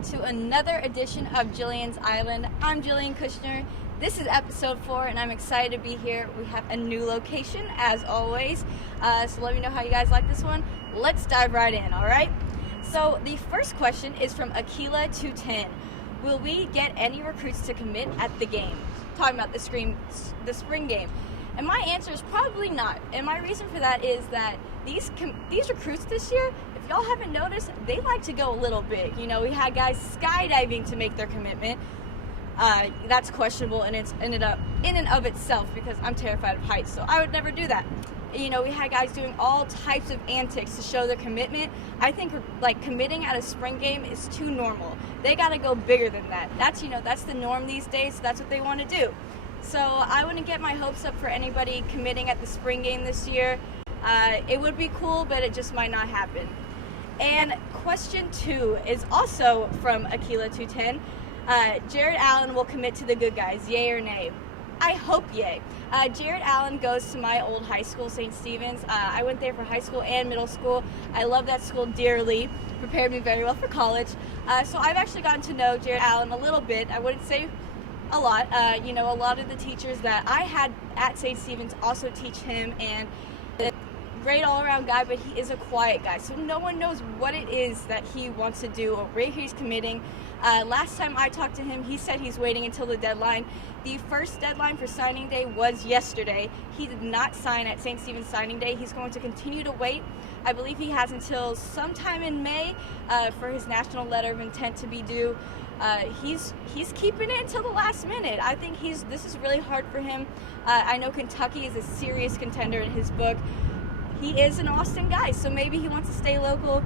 back to another edition of Jillian's Island. I'm Jillian Kushner. This is episode 4, and I'm excited to be here. We have a new location, as always. So let me know how you guys like this one. Let's dive right in, all right? So the first question is from Aquila210. Will we get any recruits to commit at the game? Talking about the spring game. And my answer is probably not. And my reason for that is that these recruits this year, if y'all haven't noticed, they like to go a little big. You know, we had guys skydiving to make their commitment. That's questionable in and of itself because I'm terrified of heights, so I would never do that. You know, we had guys doing all types of antics to show their commitment. I think like committing at a spring game is too normal. They got to go bigger than that. That's the norm these days. So that's what they want to do. So I wouldn't get my hopes up for anybody committing at the spring game this year. It would be cool, but it just might not happen. And question 2 is also from Aquila210. Jared Allen will commit to the good guys, yay or nay? I hope yay. Jared Allen goes to my old high school, St. Stephen's. I went there for high school and middle school. I love that school dearly. Prepared me very well for college. So I've actually gotten to know Jared Allen a little bit. I wouldn't say a lot. A lot of the teachers that I had at St. Stephen's also teach him, and great all-around guy, but he is a quiet guy, so no one knows what it is that he wants to do or where he's committing. Last time I talked to him, he said he's waiting until the deadline. The first deadline for signing day was yesterday. He did not sign at St. Stephen's signing day. He's going to continue to wait. I believe he has until sometime in May for his national letter of intent to be due. He's keeping it until the last minute. I think this is really hard for him. I know Kentucky is a serious contender in his book. He is an Austin guy, so maybe he wants to stay local.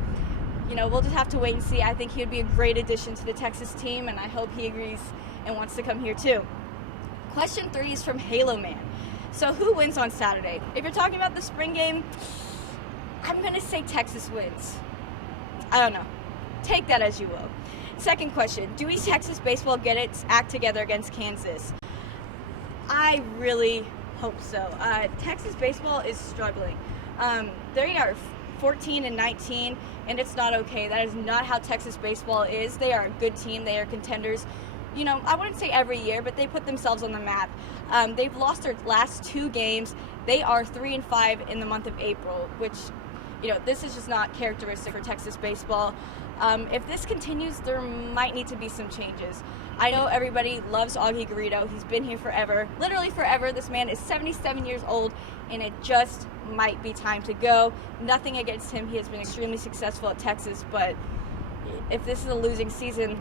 You know, we'll just have to wait and see. I think he would be a great addition to the Texas team, and I hope he agrees and wants to come here too. Question 3 is from Halo Man. So who wins on Saturday? If you're talking about the spring game, I'm going to say Texas wins. I don't know. Take that as you will. Second question, do we see Texas baseball get its act together against Kansas? I really hope so. Texas baseball is struggling. They are 14-19, and it's not okay. That is not how Texas baseball is. They are a good team. They are contenders. You know, I wouldn't say every year, but they put themselves on the map. They've lost their last 2 games. They are 3-5 in the month of April, which, you know, this is just not characteristic for Texas baseball. If this continues, there might need to be some changes. I know everybody loves Augie Garrido. He's been here forever, literally forever. This man is 77 years old, and it just might be time to go. Nothing against him. He has been extremely successful at Texas, but if this is a losing season,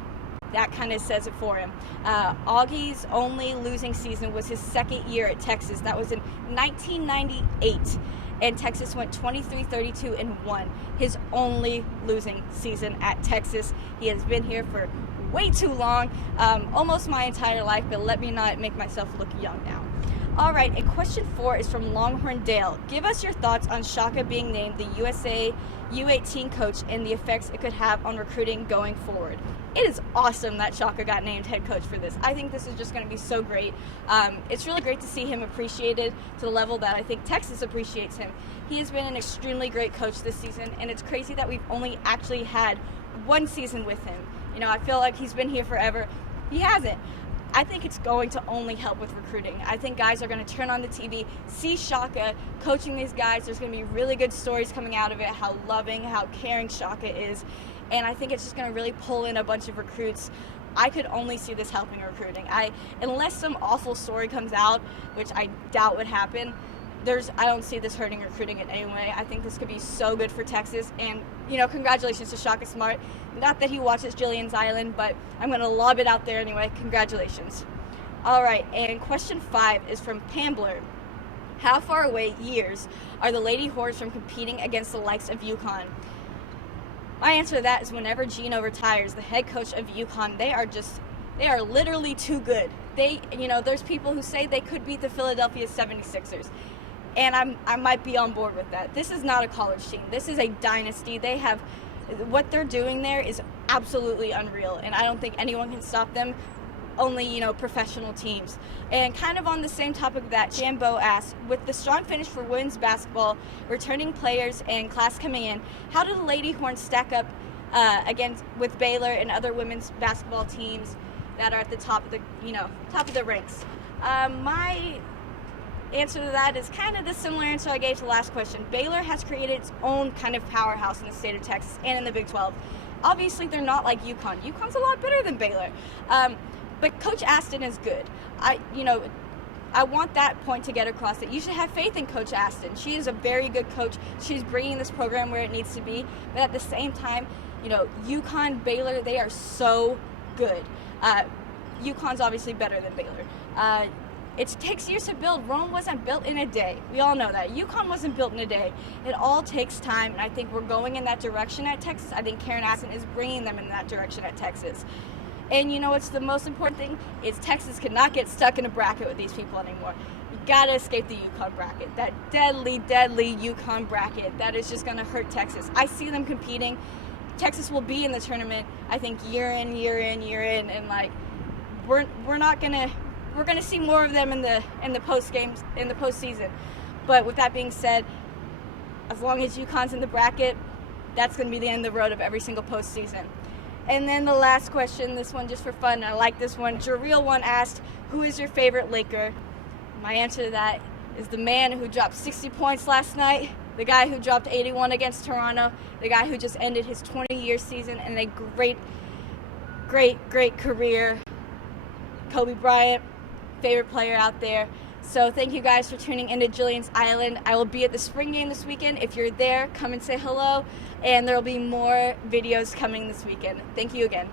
that kind of says it for him. Augie's only losing season was his second year at Texas. That was in 1998. And Texas went 23-32-1. His only losing season at Texas. He has been here for way too long, almost my entire life, but let me not make myself look young now. All right, and question 4 is from Longhorn Dale. Give us your thoughts on Shaka being named the USA U18 coach and the effects it could have on recruiting going forward. It is awesome that Shaka got named head coach for this. I think this is just going to be so great. It's really great to see him appreciated to the level that I think Texas appreciates him. He has been an extremely great coach this season, and it's crazy that we've only actually had 1 season with him. You know, I feel like he's been here forever. He hasn't. I think it's going to only help with recruiting. I think guys are going to turn on the TV, see Shaka coaching these guys. There's going to be really good stories coming out of it, how loving, how caring Shaka is. And I think it's just going to really pull in a bunch of recruits. I could only see this helping recruiting. Unless some awful story comes out, which I doubt would happen, I don't see this hurting recruiting in any way. I think this could be so good for Texas. And, you know, congratulations to Shaka Smart. Not that he watches Jillian's Island, but I'm going to lob it out there anyway. Congratulations. All right, and question 5 is from Pambler. How far away, years, are the Lady Hordes from competing against the likes of UConn? My answer to that is whenever Gino retires, the head coach of UConn, they are literally too good. There's people who say they could beat the Philadelphia 76ers. And I might be on board with that. This is not a college team. This is a dynasty. What they're doing there is absolutely unreal, and I don't think anyone can stop them. Only, professional teams. And kind of on the same topic of that, Jambo asked, with the strong finish for women's basketball, returning players and class coming in, how do the Lady Horns stack up against with Baylor and other women's basketball teams that are at the top of the ranks. My answer to that is kind of the similar answer I gave to the last question. Baylor has created its own kind of powerhouse in the state of Texas and in the Big 12. Obviously, they're not like UConn. UConn's a lot better than Baylor, but Coach Aston is good. I want that point to get across, that you should have faith in Coach Aston. She is a very good coach. She's bringing this program where it needs to be. But at the same time, UConn, Baylor, they are so good. UConn's obviously better than Baylor. It takes years to build. Rome wasn't built in a day. We all know that. UConn wasn't built in a day. It all takes time, and I think we're going in that direction at Texas. I think Karen Aston is bringing them in that direction at Texas. And what's the most important thing is Texas cannot get stuck in a bracket with these people anymore. You gotta escape the UConn bracket. That deadly, deadly UConn bracket. That is just gonna hurt Texas. I see them competing. Texas will be in the tournament, I think, year in, and we're gonna see more of them in the postseason. But with that being said, as long as UConn's in the bracket, that's gonna be the end of the road of every single postseason. And then the last question, this one just for fun, I like this one. Jillian asked, who is your favorite Laker? My answer to that is the man who dropped 60 points last night, the guy who dropped 81 against Toronto, the guy who just ended his 20-year season and a great career. Kobe Bryant, favorite player out there. So thank you guys for tuning into Jillian's Island. I will be at the spring game this weekend. If you're there, come and say hello. And there will be more videos coming this weekend. Thank you again.